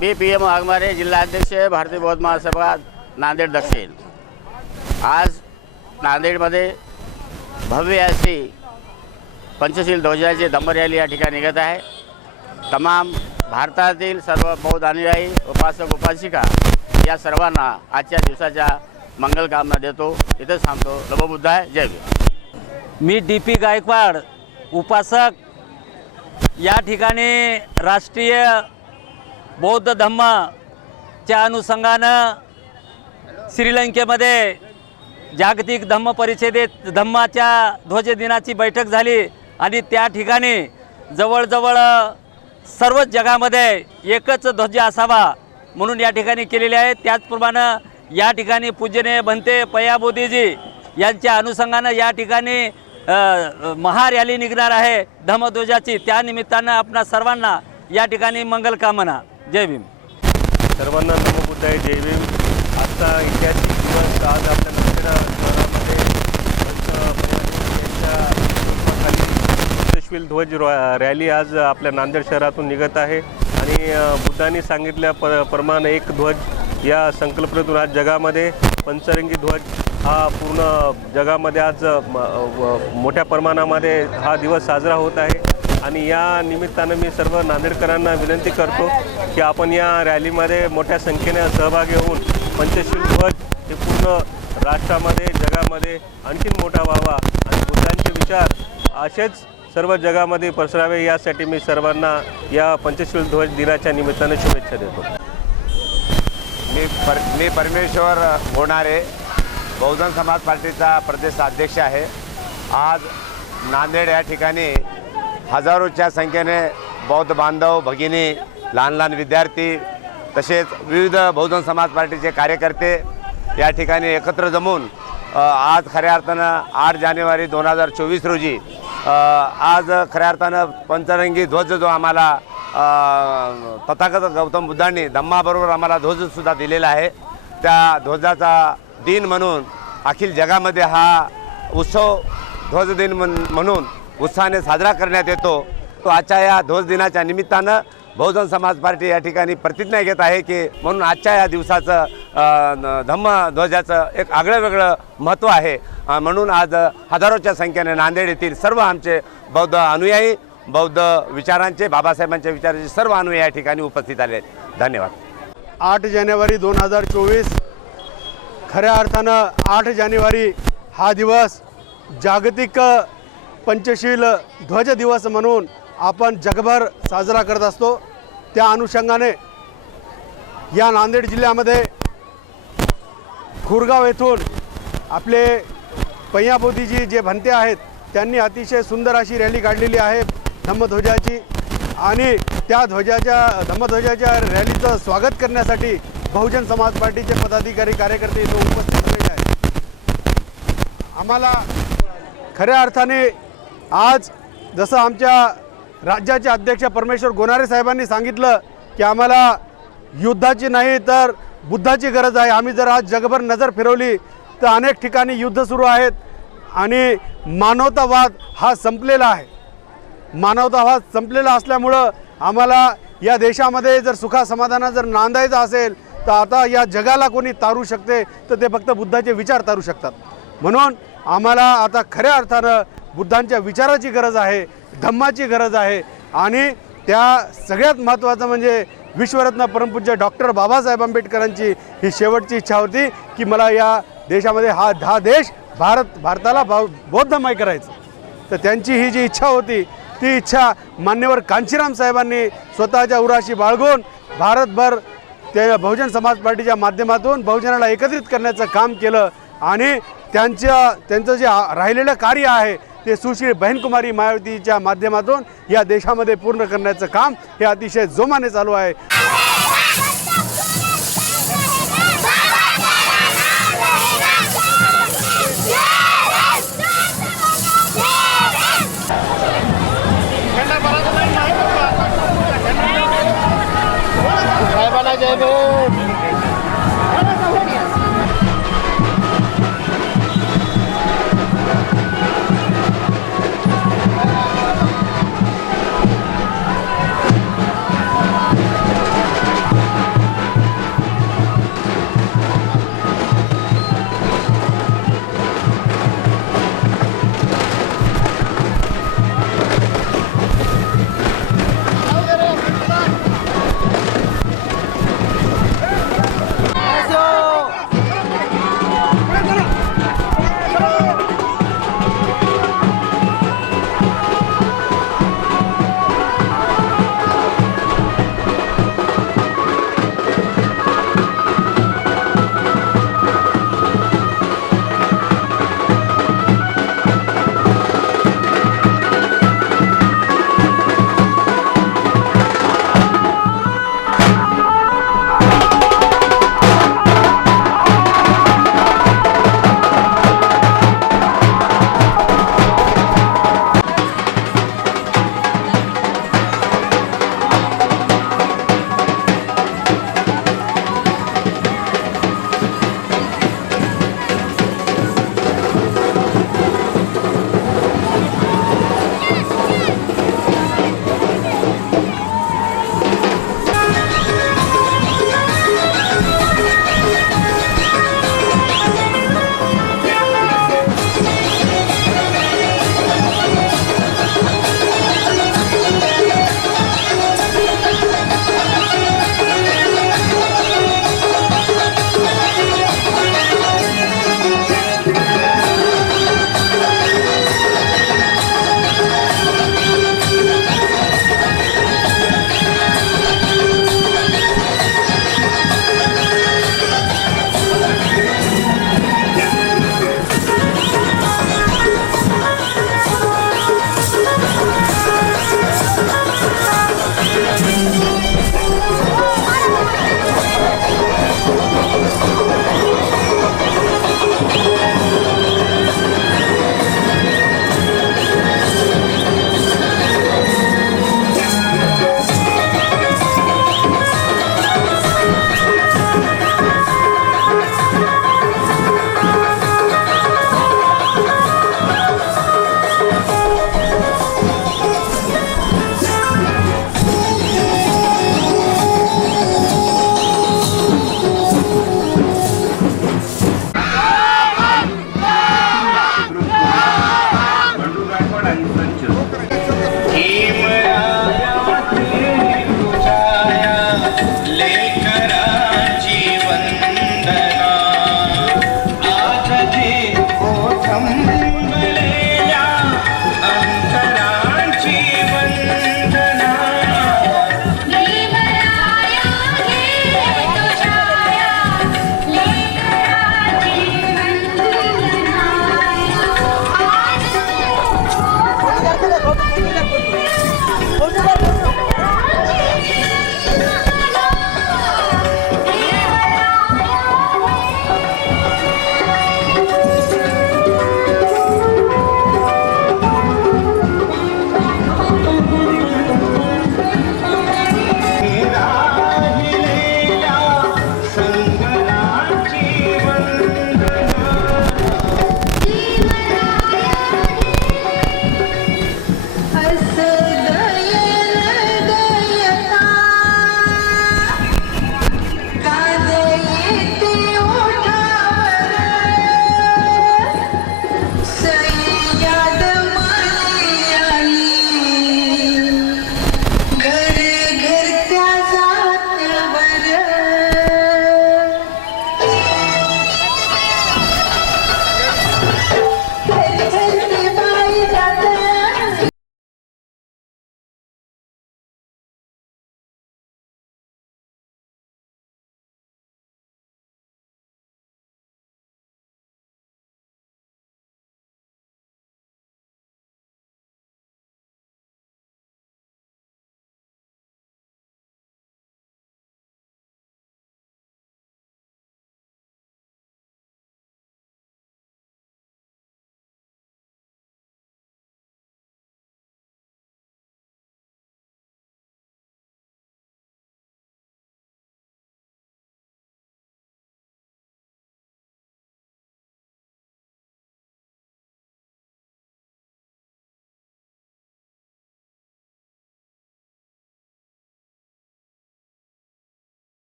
मी P M Waghmare जिल्हाध्यक्ष भारतीय बौद्ध महासभा नांदेड दक्षिण. आज नांदेडमध्ये भव्य अशी पंचशील ध्वजाची दंबर रॅली या ठिकाणी निघत आहे. तमाम भारतातील सर्व बौद्ध अनुयायी उपासक उपासिका या सर्वांना आजच्या दिवसाच्या मंगलकामना देतो. इथंच थांबतो. नमोबुद्ध आहे. जय मी डी पी गायकवाड उपासक या ठिकाणी राष्ट्रीय बौद्ध धम्मच्या अनुषंगानं श्रीलंकेमध्ये जागतिक धम्म परिषदेत धम्माच्या ध्वज दिनाची बैठक झाली आणि त्या ठिकाणी जवळजवळ सर्वच जगामध्ये एकच ध्वज असावा म्हणून या ठिकाणी केलेले आहे त्याचप्रमाणे या ठिकाणी पूजने भंते पयाबोधीजी यांच्या अनुषंगानं या ठिकाणी महारॅली निघणार आहे. धम्मध्वजाची त्या निमित्तानं आपणा सर्वांना या ठिकाणी मंगलकामना. जय भीम. सर्वांना नमोबुद्धाय जय भीम. आजचा ऐतिहासिक दिवस आज आपल्या नांदेड शहरामध्ये यशस्वी ध्वज रॉ- रॅली आज आपल्या नांदेड शहरातून निघत आहे. आणि बुद्धांनी सांगितल्या प प्रमाणे एक ध्वज या संकल्पनेतून आज जगामध्ये पंचरंगी ध्वज हा पूर्ण जगामध्ये आज म- मोठ्या प्रमाणामध्ये हा दिवस साजरा होत आहे. आणि या निमित्तानं मी सर्व नांदेडकरांना विनंती करतो की आपण या रॅलीमध्ये मोठ्या संख्येने सहभागी होऊन पंचशील ध्वज हे पूर्ण राष्ट्रामध्ये जगामध्ये आणखीन मोठा व्हावा. आणि बुद्धांचे विचार असेच सर्व जगामध्ये पसरावे यासाठी मी सर्वांना या पंचशील ध्वज दिनाच्या निमित्ताने शुभेच्छा देतो. मी पर मी परमेश्वर होणारे बहुजन समाज पार्टीचा प्रदेश अध्यक्ष आहे. आज नांदेड या ठिकाणी हजारोच्या संख्येने बौद्ध बांधव भगिनी लहान लहान विद्यार्थी तसेच विविध बहुजन समाज पार्टीचे कार्यकर्ते या ठिकाणी एकत्र जमून आज खऱ्या अर्थानं आठ जानेवारी दोन हजार चोवीस रोजी आज खऱ्या अर्थानं पंचरंगी ध्वज जो आम्हाला तथागत गौतम बुद्धांनी धम्माबरोबर आम्हाला ध्वजसुद्धा दिलेला आहे. त्या ध्वजाचा दिन म्हणून अखिल जगामध्ये हा उत्सव ध्वज दिन म्हण- म्हणून उत्साहाने साजरा करण्यात येतो. तो आजच्या या ध्वज दिनाच्या निमित्तानं बहुजन समाज पार्टी या ठिकाणी प्रतिज्ञा घेत आहे की म्हणून आजच्या या दिवसाचं धम्म ध्वजाचं एक आगळं वेगळं महत्त्व आहे. म्हणून आज हजारोच्या संख्येने नांदेड येथील सर्व आमचे बौद्ध अनुयायी बौद्ध विचारांचे बाबासाहेबांच्या विचारांचे सर्व अनुयायी या ठिकाणी उपस्थित आले आहेत. धन्यवाद. आठ जानेवारी दोन हजार चोवीस. खऱ्या अर्थानं आठ जानेवारी हा दिवस जागतिक पंचशील ध्वज दिवस म्हणून आपण जगभर साजरा करत असतो. त्या अनुषंगाने या नांदेड जिल्ह्यामध्ये खुरगाव येथून आपले पय्याबोधीजी जे भंते आहेत त्यांनी अतिशय सुंदर अशी रॅली काढलेली आहे धम्मध्वजाची. आणि त्या ध्वजाच्या धम्मध्वजाच्या रॅलीचं स्वागत करण्यासाठी बहुजन समाज पार्टीचे पदाधिकारी कार्यकर्ते इथं उपस्थित झालेले आहेत. आम्हाला खऱ्या अर्थाने आज जसं आमच्या राज्याचे अध्यक्ष परमेश्वर गोनारे साहेबांनी सांगितलं की आम्हाला युद्धाची नाही तर बुद्धाची गरज आहे. आम्ही जर आज जगभर नजर फिरवली तर अनेक ठिकाणी युद्ध सुरू आहेत आणि मानवतावाद हा संपलेला आहे. मानवतावाद संपलेला असल्यामुळं आम्हाला या देशामध्ये जर सुखासमाधाना जर नांदायचं असेल तर आता या जगाला कोणी तारू शकते तर ते फक्त बुद्धाचे विचार तारू शकतात. म्हणून आम्हाला आता खऱ्या अर्थानं बुद्धांच्या विचाराची गरज आहे धम्माची गरज आहे आणि त्या सगळ्यात महत्त्वाचं म्हणजे विश्वरत्न परमपूज्य डॉक्टर बाबासाहेब आंबेडकरांची ही शेवटची इच्छा होती की मला या देशामध्ये हा हा देश भारत भारताला भाव बौद्धमय करायचं. तर त्यांची ही जी इच्छा होती ती इच्छा मान्यवर कांशीराम साहेबांनी स्वतःच्या उराशी बाळगून भारतभर त्या बहुजन समाज पार्टीच्या माध्यमातून बहुजनाला एकत्रित करण्याचं काम केलं आणि त्यांच्या त्यांचं जे राहिलेलं कार्य आहे ते सुश्री बहीणकुमारी मायावतीच्या माध्यमातून या देशामध्ये पूर्ण करण्याचं काम हे अतिशय जोमाने चालू आहे.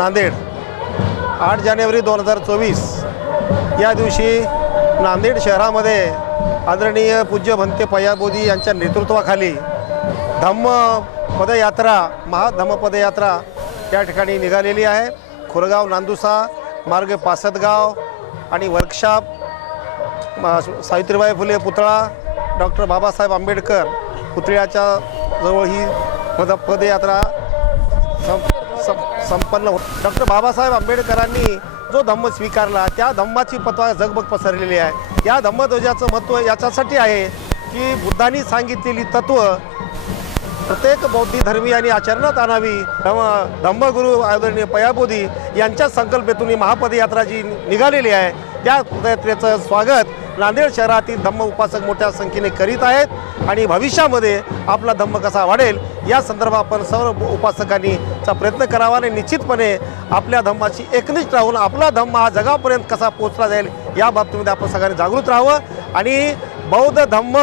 नांदेड. आठ जानेवारी दोन हजार चोवीस. या दिवशी नांदेड शहरामध्ये आदरणीय पूज्य भंते पयाबोधी यांच्या नेतृत्वाखाली धम्म पदयात्रा महाधम्म पदयात्रा या ठिकाणी निघालेली आहे. खुरगाव नांदुसा मार्ग पासदगाव आणि वर्कशॉप सावित्रीबाई फुले पुतळा डॉक्टर बाबासाहेब आंबेडकर पुतळ्याच्या जवळ ही पद पदयात्रा संपन्न हो डॉक्टर बाबासाहेब आंबेडकरांनी जो धम्म स्वीकारला त्या धम्माची पत्वा जगभग पसरलेली आहे. या धम्मध्वजाचं महत्त्व याच्यासाठी आहे की बुद्धांनी सांगितलेली तत्त्व प्रत्येक बौद्धी धर्मीयांनी आचरणात आणावी. धम्म धम्मगुरू आदरणीय पयाबोधी यांच्या संकल्पेतून ही महापदयात्रा जी निघालेली आहे त्या यात्रेचं स्वागत नांदेड शहरातील धम्म उपासक मोठ्या संख्येने करीत आहेत आणि भविष्यामध्ये आपला धम्म कसा वाढेल या संदर्भात आपण सर्व उपासकांनी प्रयत्न करावा आणि निश्चितपणे आपल्या धम्माची एकनिष्ठ राहून आपला धम्म हा जगापर्यंत कसा पोचला जाईल या बाबतीमध्ये आपण सगळ्यांनी जागृत राहावं. आणि बौद्ध धम्म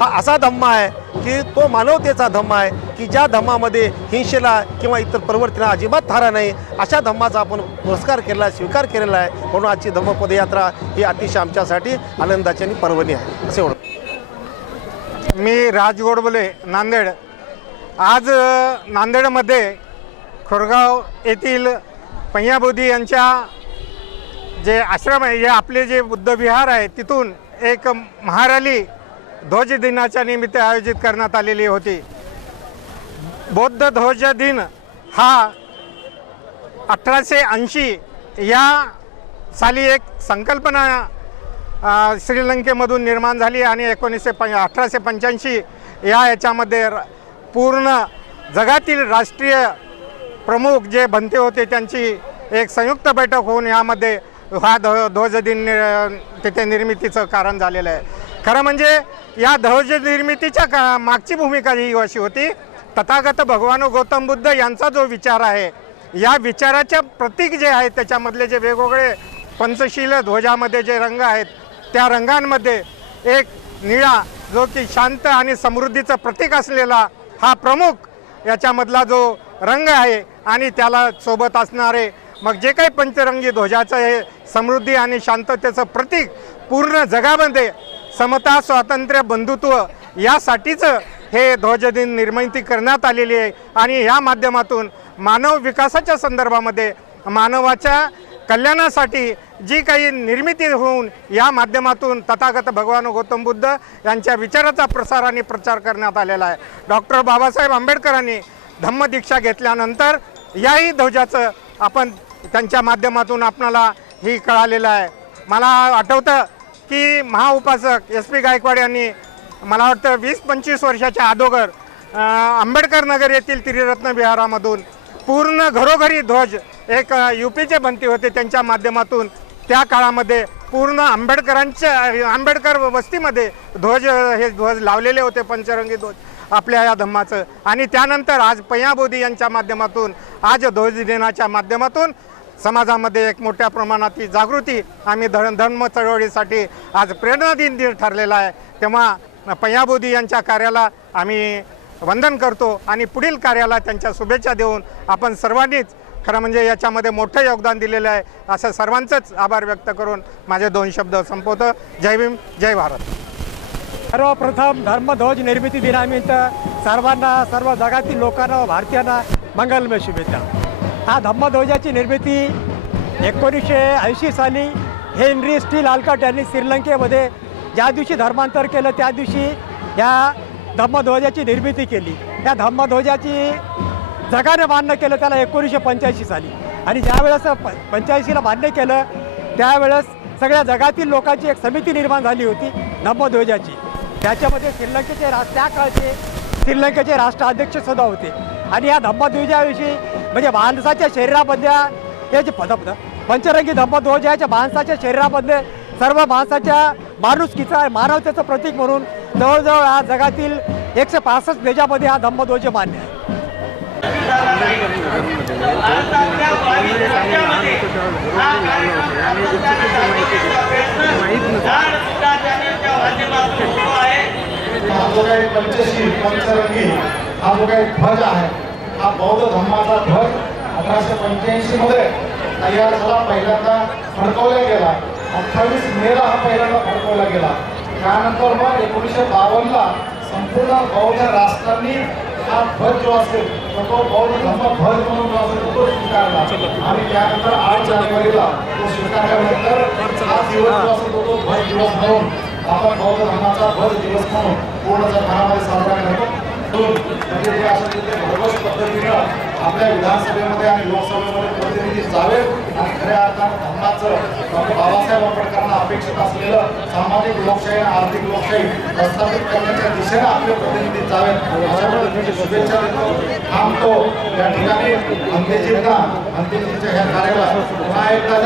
हा असा धम्म आहे की तो मानवतेचा धम्म आहे की ज्या धम्मामध्ये हिंसेला किंवा इतर प्रवृत्तीला अजिबात थारा नाही अशा धम्माचा आपण पुरस्कार केलेला आहे स्वीकार केलेला आहे. म्हणून आजची धम्म पदयात्रा ही अतिशय आमच्यासाठी आनंदाची आणि पर्वणी आहे. असे ओळख मी राज गोडबोले नांदेड. आज नांदेडमध्ये खोरगाव येथील पैयाबोधी यांच्या जे आश्रम आहे हे आपले जे बुद्धविहार आहे तिथून एक महारॅली ध्वज दिनाच्या निमित्त आयोजित करण्यात आलेली होती. बौद्ध ध्वज दिन हा अठराशे ऐंशी या साली एक संकल्पना श्रीलंकेमधून निर्माण झाली आणि एकोणीसशे पं अठराशे पंच्याऐंशी या याच्यामध्ये र- पूर्ण जगातील राष्ट्रीय प्रमुख जे बनते होते त्यांची एक संयुक्त बैठक होऊन यामध्ये हा ध्व ध्वज दिन तिथे निर्मितीचं कारण झालेलं आहे. खरं म्हणजे या ध्वज निर्मितीच्या का मागची भूमिका ही अशी होती तथागत भगवान गौतम बुद्ध यांचा जो विचार आहे या विचाराच्या प्रतीक जे आहेत त्याच्यामधले जे वेगवेगळे पंचशील ध्वजामध्ये जे रंग आहेत त्या रंगांमध्ये एक निळा जो की शांत आणि समृद्धीचं प्रतीक असलेला हा प्रमुख याच्यामधला जो रंग आहे आणि त्याला सोबत असणारे मग जे काही पंचरंगी ध्वजाचं हे समृद्धी आणि शांततेचं प्रतीक पूर्ण जगामध्ये समता स्वातंत्र्य बंधुत्व यासाठीच हे ध्वजदिन निर्मिती करण्यात आलेली आहे. आणि या माध्यमातून मानव विकासाच्या संदर्भामध्ये मानवाच्या कल्याणासाठी जी काही निर्मिती होऊन या माध्यमातून तथागत भगवान गौतम बुद्ध यांच्या विचाराचा प्रसार आणि प्रचार करण्यात आलेला आहे. डॉक्टर बाबासाहेब आंबेडकरांनी धम्मदीक्षा घेतल्यानंतर याही ध्वजाचं आपण त्यांच्या माध्यमातून आपणाला ही कळालेलं आहे. मला आठवतं की महाउपासक एस पी गायकवाड यांनी मला वाटतं वीस पंचवीस वर्षाच्या अगोदर आंबेडकर नगर येथील त्रिरत्न विहारामधून पूर्ण घरोघरी ध्वज एक यू पीचे बनती होते. त्यांच्या माध्यमातून त्या काळामध्ये पूर्ण आंबेडकरांच्या आंबेडकर वस्तीमध्ये ध्वज हे ध्वज लावलेले होते पंचरंगी ध्वज आपल्या या धम्माचं. आणि त्यानंतर आज पय्याबोधी यांच्या माध्यमातून आज ध्वज दिनाच्या माध्यमातून समाजामध्ये एक मोठ्या प्रमाणात ही जागृती आम्ही धर्म धर्म चळवळीसाठी आज प्रेरणा दिन दिन ठरलेला आहे. तेव्हा पय्याबोधी यांच्या कार्याला आम्ही वंदन करतो आणि पुढील कार्याला त्यांच्या शुभेच्छा देऊन आपण सर्वांनीच खरं म्हणजे याच्यामध्ये मोठं योगदान दिलेलं आहे असं सर्वांचंच आभार व्यक्त करून माझे दोन शब्द संपवतो. जय भीम जय भारत. सर्वप्रथम धर्मध्वज निर्मिती दिनानिमित्त सर्वांना सर्व जगातील लोकांना व भारतीयांना मंगलमय शुभेच्छा. हा धम्मध्वजाची निर्मिती एकोणीसशे ऐंशी साली हेनरी स्टील आल्कट यांनी श्रीलंकेमध्ये ज्या दिवशी धर्मांतर केलं त्या दिवशी या धम्मध्वजाची निर्मिती केली. या धम्मध्वजाची जगाने मान्य केलं त्याला एकोणीसशे पंच्याऐंशी साली. आणि ज्यावेळेस प पंच्याऐंशीला मान्य केलं त्यावेळेस सगळ्या जगातील लोकांची एक समिती निर्माण झाली होती धम्मध्वजाची त्याच्यामध्ये श्रीलंकेचे रा त्या काळचे श्रीलंकेचे राष्ट्राध्यक्षसुद्धा होते. आणि या धम्मध्वजाविषयी म्हणजे माणसाच्या शरीरामधल्या हे जे पद पद पंचरंगी धम्मध्वज याच्या माणसाच्या शरीरामधले सर्व माणसाच्या माणुसकीचा मानवतेचं प्रतीक म्हणून जवळजवळ आज जगातील एकशे पासष्ट देशामध्ये हा धम्मध्वज मान्य आहे. हा जो काही पंचशील पंचरंगी हा जो काही ध्वज आहे हा बौद्ध धर्माचा ध्वज अठराशे पंच्याऐंशी मध्ये तयार झाला पहिल्यांदा फडकवला गेला. अठ्ठावीस मेला हा पहिल्यांदा फडकवला गेला. त्यानंतर मग एकोणीसशे बावन्नला संपूर्ण बौद्ध राष्ट्रांनी हा ध्वज जो असेल तर तो बौद्ध धर्म ध्वज म्हणून जो असेल तो स्वीकारला. आणि त्यानंतर आठ जानेवारीला तो स्वीकारल्यानंतर हा दिवस जो असेल तो तो ध्वज दिवस म्हणून आपण बौद्ध धर्माचा ध्वज दिवस म्हणून पूर्ण जगभरामध्ये साजरा करतो. दोन, म्हणजे जे असं भरघोस पद्धतीनं आपल्या विधानसभेमध्ये आणि लोकसभेमध्ये प्रतिनिधी जावे आणि खऱ्या अर्थानं धर्माचं डॉक्टर बाबासाहेब आंबेडकरांना अपेक्षित असलेलं सामाजिक लोकशाही आणि आर्थिक लोकशाही प्रस्थापित करण्याच्या दिशेनं आपले प्रतिनिधी जावेत. अशा शुभेच्छा देतो. थांबतो या ठिकाणी अंत्यजींना अंत्यजींच्या ह्या कार्याला पुन्हा एकदा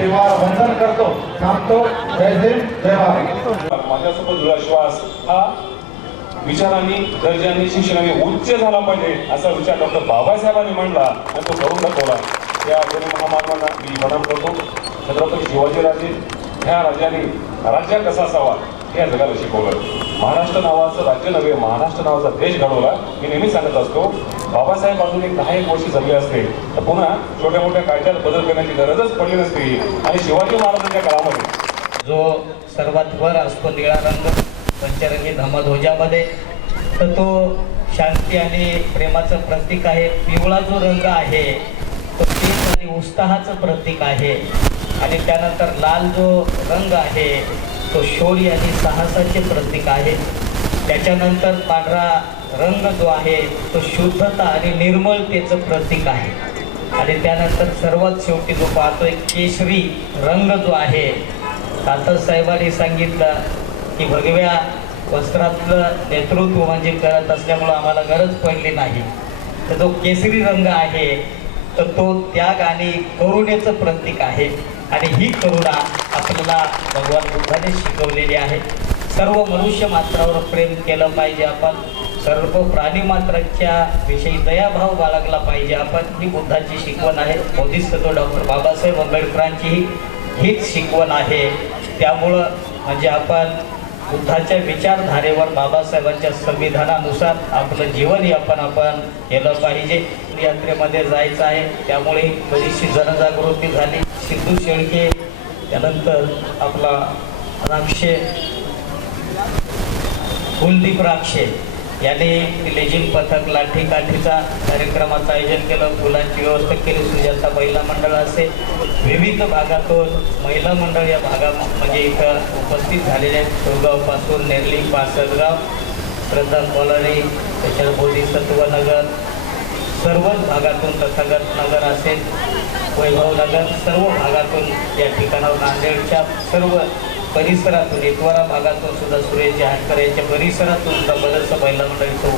निवार वंदन करतो. थांबतो जय हिंद. जय भारत. माझ्यासोबत जुळा श्वास हा विचारांनी दर्जांनी शिक्षणाने उच्च झाला पाहिजे असा विचार डॉक्टर बाबासाहेबांनी मांडला आणि तो करून दाखवला. या दोन्ही महामानवांना मी प्रणाम करतो. छत्रपती शिवाजीराजे ह्या राजाने राज्य कसा असावा हे या जगाला शिकवलं. महाराष्ट्र नावाचं राज्य नव्हे महाराष्ट्र नावाचा देश घडवला मी नेहमी सांगत असतो. बाबासाहेब अजून एक दहा एक वर्षी जगले असते. तर पुन्हा छोट्या मोठ्या कायद्यात बदल करण्याची गरजच पडली नसती. आणि शिवाजी महाराजांच्या काळामध्ये. जो सर्वात वर असतो निळा रंग पंचरंगी धमाध्वजामध्ये तर तो शांती आणि प्रेमाचं प्रतीक आहे. पिवळा जो रंग आहे तो तेज आणि उत्साहाचं प्रतीक आहे. आणि त्यानंतर लाल जो रंग आहे तो शौर्य आणि साहसाचे प्रतीक आहे. त्याच्यानंतर पांढरा रंग जो आहे तो शुद्धता आणि निर्मलतेचं प्रतीक आहे. आणि त्यानंतर सर्वात शेवटी जो पाहतोय केशरी रंग जो आहे साहेबांनी सांगितलं की भगव्या वस्त्रातलं नेतृत्व म्हणजे करत असल्यामुळं आम्हाला गरज पडली नाही. तर जो केसरी रंग आहे तर तो त्याग आणि करुणेचं प्रतीक आहे. आणि ही करुणा आपल्याला भगवान बुद्धाने शिकवलेली आहे. सर्व मनुष्य मात्रावर प्रेम केलं पाहिजे आपण. सर्व प्राणी मात्राच्या विषयी दयाभाव बाळगला पाहिजे आपण. ही बुद्धाची शिकवण आहे. बोधिसत्व डॉक्टर बाबासाहेब आंबेडकरांची ही हीच शिकवण आहे. त्यामुळं म्हणजे आपण बुद्धाच्या विचारधारेवर बाबासाहेबांच्या संविधानानुसार आपलं जीवन यापन आपण केलं पाहिजे. यात्रेमध्ये जायचं आहे. त्यामुळे बरीचशी जनजागृती झाली. सिद्धू शेळके त्यानंतर आपला राक्षे कुलदीप राक्षे याने लेझिम पथक लाठी काठीचा कार्यक्रमाचं आयोजन केलं. फुलांची व्यवस्था केली. सुजाता महिला मंडळ असे विविध भागातून महिला मंडळ या भागा म्हणजे इथं उपस्थित झालेले आहेत. शेवगावपासून नेरली पासदगाव श्रद्धा कॉलनी त्याच्यात बोधिसत्व नगर सर्वच भागातून तथागत नगर असेल. वैभवनगर सर्व भागातून या ठिकाणावर नांदेडच्या सर्व परिसरातून एकवारा भागातून सुद्धा सुरेश जहाटकर यांच्या परिसरातून सुद्धा बरंचसं महिला मंडळीचं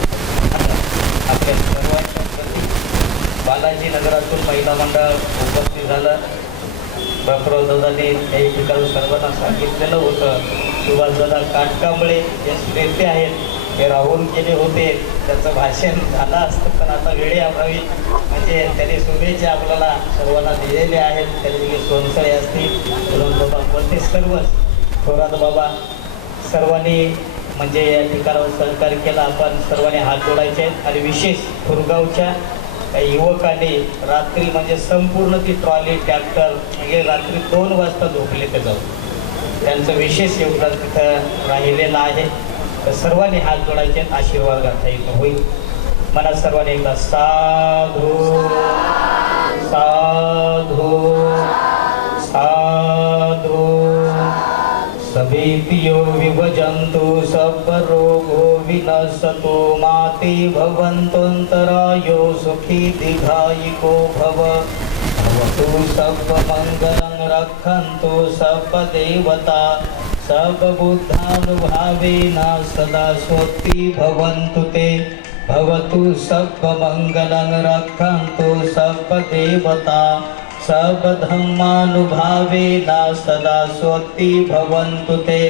आपल्या सर्वांच्या बालाजी नगरातून महिला मंडळ उपस्थित झालं. बापराव दादांनी या ठिकाणी सर्वांना सांगितलेलं होतं सुभाषदादा काटकांबळे जे श्रेष्ठ आहेत ते राहून गेले होते. त्याचं भाषण झालं असतं पण आता वेळेअभावी म्हणजे त्यांनी शुभेच्छा आपल्याला सर्वांना दिलेल्या आहेत त्यांनी सोनसळे असतील बाबा कोणते सर्वच. थोरात बाबा सर्वांनी म्हणजे या ठिकाणावर सहकार्य केला. आपण सर्वांनी हात जोडायचे आहेत. आणि विशेष खुरगावच्या युवकांनी रात्री म्हणजे संपूर्ण ती ट्रॉली ट्रॅक्टर म्हणजे रात्री दोन वाजता झोपले ते जाऊ त्यांचं विशेष योगदान तिथं राहिलेलं आहे. तर सर्वांनी हात जोडायचे आहेत, आशीर्वाद गाथा येईल होईल. मला सर्वांनी एकदा साधू साधू. विभजन्तु सर्वरोगो विनशतु माति भवन्तोऽन्तरायो सुखी दीर्घायिको भव। भवतु सर्वमङ्गलं रक्षन्तु सर्वदेवता सर्वबुद्धानुभावेन सदा स्वस्ति भवन्तु ते। भवतु सर्वमङ्गलं रक्षन्तु सर्वदेवता सर्वधर्मानुभावेन सदा स्वस्ति भवन्तु ते।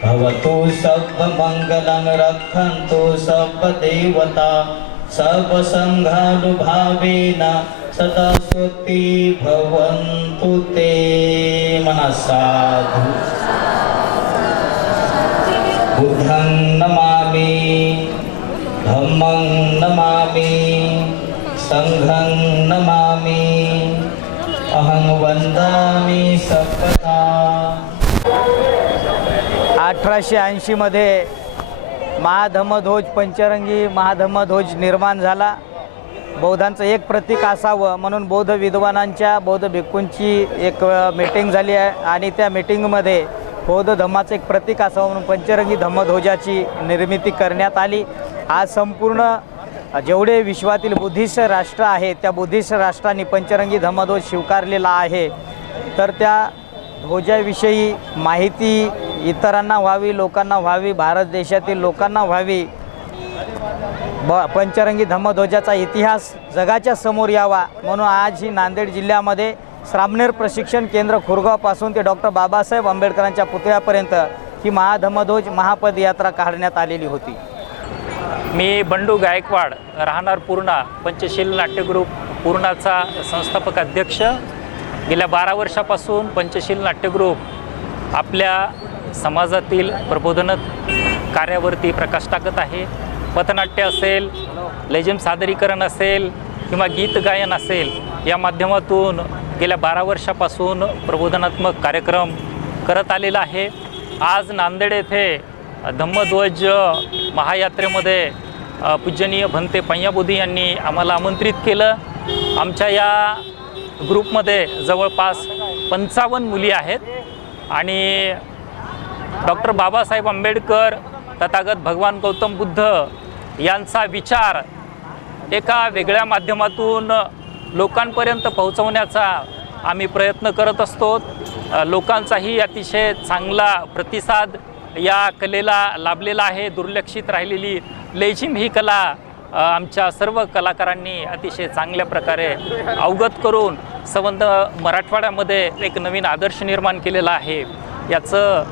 भवतु सर्वमङ्गलं रक्षन्तु सर्वदेवता सर्वसङ्घानुभावेन सदा स्वस्ति भवन्तु ते मनसाधु बुद्धं नमामि धम्मं नमामि सङ्घं नमामि अहं वन्दामि सर्वदा। अठराशे ऐंशीमध्ये महाधमध्वज पंचरंगी महाधम्मध्वज निर्माण झाला. बौद्धांचं एक प्रतीक असावं म्हणून बौद्ध विद्वानांच्या बौद्ध भिक्खूंची एक मीटिंग झाली आहे. आणि त्या मीटिंगमध्ये बौद्ध धम्माचं एक प्रतीक असावं म्हणून पंचरंगी धम्मध्वजाची निर्मिती करण्यात आली. आज संपूर्ण जेवढे विश्वातील बुद्धिस्ट राष्ट्र आहे त्या बुद्धिस्ट राष्ट्रांनी पंचरंगी धम्मध्वज स्वीकारलेला आहे. तर त्या ध्वजाविषयी माहिती इतरांना व्हावी लोकांना व्हावी भारत देशातील लोकांना व्हावी. ब पंचरंगी धम्मध्वजाचा इतिहास जगाच्या समोर यावा म्हणून आज ही नांदेड जिल्ह्यामध्ये श्रामनेर प्रशिक्षण केंद्र खुरगावपासून ते डॉक्टर बाबासाहेब आंबेडकरांच्या पुतळ्यापर्यंत ही महाधम्मध्वज महापदयात्रा काढण्यात आलेली होती. मी बंडू गायकवाड राहणार पूर्णा पंचशील नाट्यग्रुप पूर्णाचा संस्थापक अध्यक्ष. गेल्या बारा वर्षापासून पंचशील नाट्यग्रुप आपल्या समाजातील प्रबोधन कार्यावरती प्रकाश टाकत आहे. पथनाट्य असेल लेझिम सादरीकरण असेल किंवा गीत गायन असेल या माध्यमातून गेल्या बारा वर्षापासून प्रबोधनात्मक कार्यक्रम करत आलेला आहे. आज नांदेड येथे धम्मध्वज महायात्रेमध्ये पूजनीय भंते पय्याबोधी यांनी आम्हाला आमंत्रित केलं. आमच्या या ग्रुपमध्ये जवळपास पंचावन्न मुली आहेत आणि डॉक्टर बाबासाहेब आंबेडकर तथागत भगवान गौतम बुद्ध यांचा विचार एका वेगळ्या माध्यमातून लोकांपर्यंत पोहोचवण्याचा आम्ही प्रयत्न करत असतो. लोकांचाही अतिशय चांगला प्रतिसाद या कलेला लाभलेला आहे. दुर्लक्षित राहिलेली लेझिम ही कला आमच्या सर्व कलाकारांनी अतिशय चांगल्या प्रकारे अवगत करून संबंध मराठवाड्यामध्ये एक नवीन आदर्श निर्माण केलेला आहे. याचं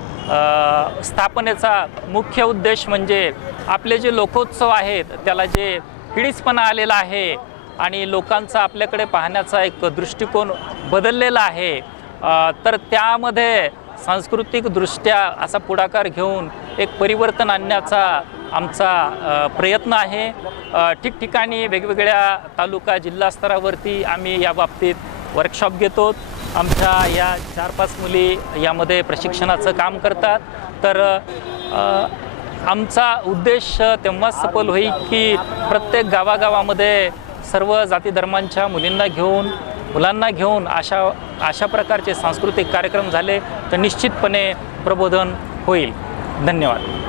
स्थापनेचा मुख्य उद्देश म्हणजे आपले जे लोकोत्सव आहेत त्याला जे पिढीचपणा आलेला आहे आणि लोकांचा आपल्याकडे पाहण्याचा एक दृष्टिकोन बदललेला आहे तर त्यामध्ये सांस्कृतिकदृष्ट्या असा पुढाकार घेऊन एक परिवर्तन आणण्याचा आमचा प्रयत्न आहे. ठिकठिकाणी वेगवेगळ्या तालुका जिल्हा स्तरावरती आम्ही या बाबतीत वर्कशॉप घेतो. आमच्या या चार पाच मुली यामध्ये प्रशिक्षणाचं काम करतात. तर आमचा उद्देश तेव्हाच सफल होईल की प्रत्येक गावागावामध्ये सर्व जाती धर्मांच्या मुलींना घेऊन मुलांना घेऊन अशा अशा प्रकारचे सांस्कृतिक कार्यक्रम झाले तर निश्चितपणे प्रबोधन होईल. धन्यवाद.